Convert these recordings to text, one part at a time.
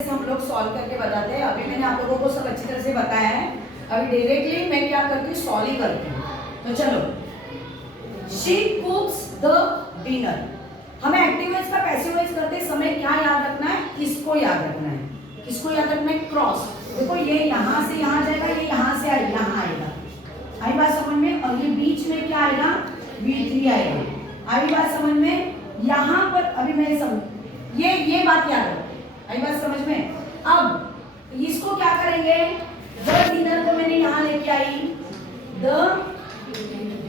हम लोग सॉल्व करके बताते हैं। अभी मैंने आप लोगों को सब अच्छी तरह से बताया है। अभी डायरेक्टली मैं क्या करती हूँ, सॉल्व ही करती हूँ। तो चलो, शी कुक्स द डिनर। हमें एक्टिव वॉइस का पैसिव वॉइस करते समय क्या याद रखना है, इसको याद रखना है। किसको याद रखना है? क्रॉस। देखो ये यहाँ से यहाँ जाएगा, ये यहाँ से आएगा, यहाँ आएगा। आई बात समझ में? और ये बीच में क्या आएगा? V3 आएगा। आई बात समझ में? यहाँ पर अभी मैं समझ ये बात याद रखो। आई बात समझ में? अब इसको क्या करेंगे? द डिनर को मैंने यहाँ लेके आई, द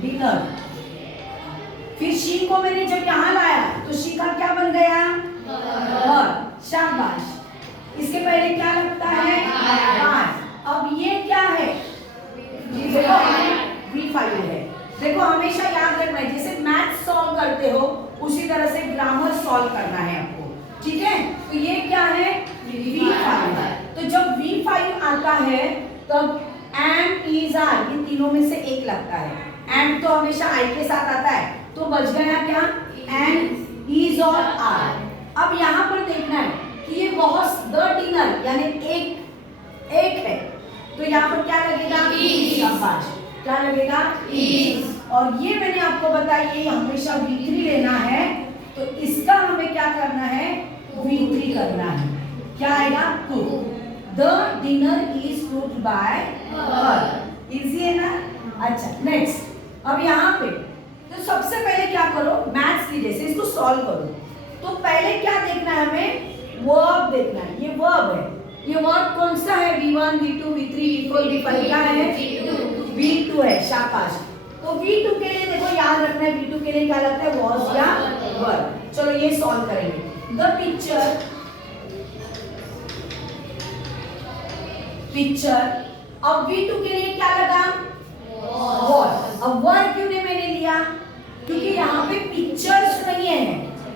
डिनर। फिर शी को मैंने जब यहाँ लाया तो शी का क्या बन गया? शाबाश। इसके पहले क्या लगता है? अब ये क्या है? देखो V5 है। देखो हमेशा याद रखना है, जैसे मैथ सॉल्व करते हो उसी तरह से ग्रामर सॉल्व करना है आपको, ठीक है? तो ये क्या है? V5 है। तो जब V5 आता है तब एंड इज आर, ये तीनों में से एक लगता है। एंड तो हमेशा आई के साथ आता है, तो बच गया क्या? एंड इज और आर। अब यहाँ पर देखना है कि ये बहुत द डिनर यानी एक है, तो यहाँ पर क्या लगेगा? शाबाश। क्या लगेगा? इज। और ये मैंने आपको बताया ये हमेशा V3 लेना है, तो इसका हमें क्या करना है? V3 करना है। क्या आएगा? Cook. The dinner is cooked bye her. Easy है ना? अच्छा, नेक्स्ट। अब यहाँ पे तो सबसे पहले क्या करो, मैथ्स की जैसे इसको सॉल्व करो। तो पहले क्या देखना है हमें? वर्ब देखना है। ये वर्ब है। ये वर्ब कौन सा है? V1, V2, V3, V4, V5 क्या है? V2 है। शाबाश। तो V2 के लिए देखो याद रखना है, V2 के लिए क्या लगता है? वॉज या वर्ब। चलो ये सॉल्व करेंगे। The picture. अब V2 के लिए क्या लगा? वॉज। अब वर्ब क्यों नहीं मैंने लिया? क्योंकि यहाँ पे पिक्चर्स नहीं है,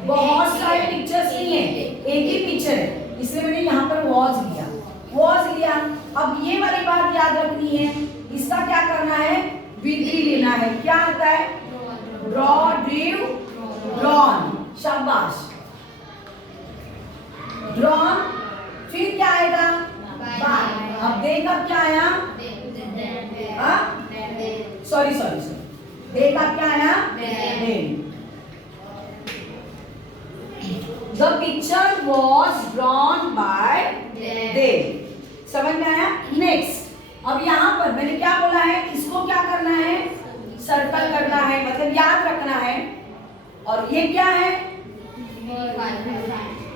बहुत सारे पिक्चर्स नहीं है, एक ही पिक्चर है, इसलिए मैंने यहाँ पर वॉज लिया। वॉज लिया। अब ये वाली बात याद रखनी है, इसका क्या करना है? V3 लेना है। क्या आता है? Draw, ड्रीव, drawn. शाबाश। ड्रॉन। फिर क्या आएगा? बाय। अब दे का क्या आया? सॉरी दे का क्या आया? Then. The picture was drawn by them. समझ में आया? नेक्स्ट। अब यहाँ पर मैंने क्या बोला है? इसको क्या करना है? सर्कल करना है, मतलब याद रखना है। और ये क्या है?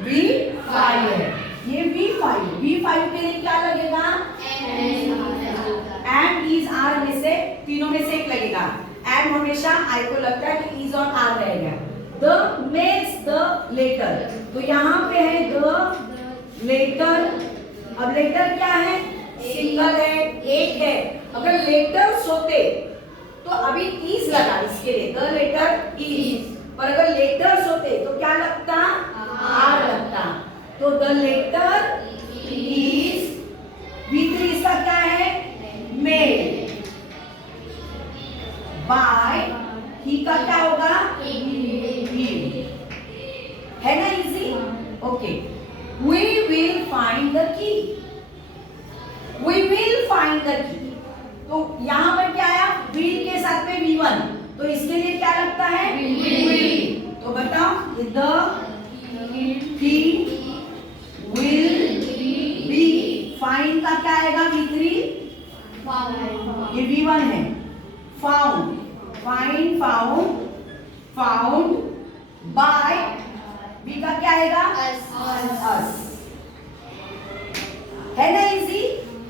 V5 है। ये V5 के लिए क्या लगेगा? एंड इज आर में से तीनों में से एक लगेगा। एंड हमेशा आई को लगता है कि इज और आर रहेगा। द मेक्स द लेटर, तो यहाँ पे है द लेटर। अब लेटर क्या है? सिंगल है, एक है। अगर लेटर्स होते तो अभी इज लगा इसके लिए, द लेटर इज। पर अगर लेटर्स होते तो क्या लगता? आर लगता। तो द लेटर इज। V3 इसका क्या है? मेड। बाय ही का क्या होगा? है ना? Easy. Okay. We will find the key. We will find the key. तो यहाँ पर क्या आया? will के साथ में V1, तो इसके लिए क्या लगता है? will। तो बताओ, the key will be। find का क्या आएगा? V3। ये V1 है। found, find, found by। B का क्या आएगा? us। है ना? इजी।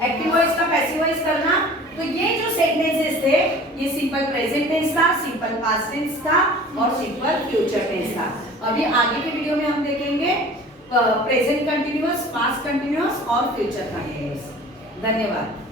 एक्टिव वॉइस का पैसिव वॉइस करना। तो ये जो सेंटेंसेस थे, ये सिंपल प्रेजेंट टेंस था, सिंपल पास्ट टेंस था और सिंपल फ्यूचर टेंस था। अभी आगे के वीडियो में हम देखेंगे प्रेजेंट कंटिन्यूअस, पास्ट कंटिन्यूअस और फ्यूचर कंटिन्यूअस। धन्यवाद।